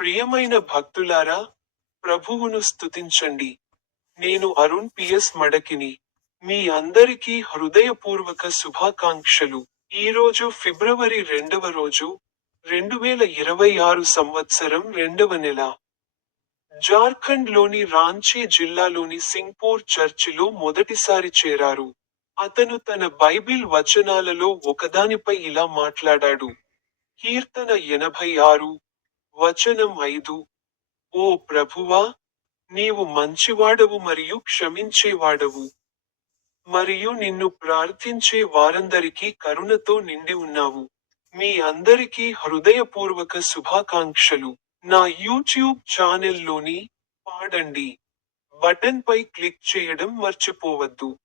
ప్రియమైన భక్తులారా ప్రభువును స్తుతించండి. నేను అరుణ్ పిఎస్ మడకిని మీ అందరికీ హృదయపూర్వక శుభాకాంక్షలు. ఈరోజు ఫిబ్రవరి రెండవ రోజు రెండు వేల ఇరవై ఆరు సంవత్సరం రెండవ నెల. జార్ఖండ్లోని రాంచీ జిల్లాలోని సింగ్పూర్ చర్చిలో మొదటిసారి చేరారు. అతను తన బైబిల్ వచనాలలో ఒకదానిపై ఇలా మాట్లాడాడు. కీర్తన ఎనభై ఆరు వచనం ఐదు ఓ ప్రభువా నీవు మంచివాడవు మరియు క్షమించేవాడవు. మరియు నిన్ను ప్రార్థించే వారందరికీ కరుణతో నిండి ఉన్నావు. మీ అందరికీ హృదయపూర్వక శుభాకాంక్షలు. నా యూట్యూబ్ ఛానల్లోని పాడండి. బటన్పై క్లిక్ చేయడం మర్చిపోవద్దు.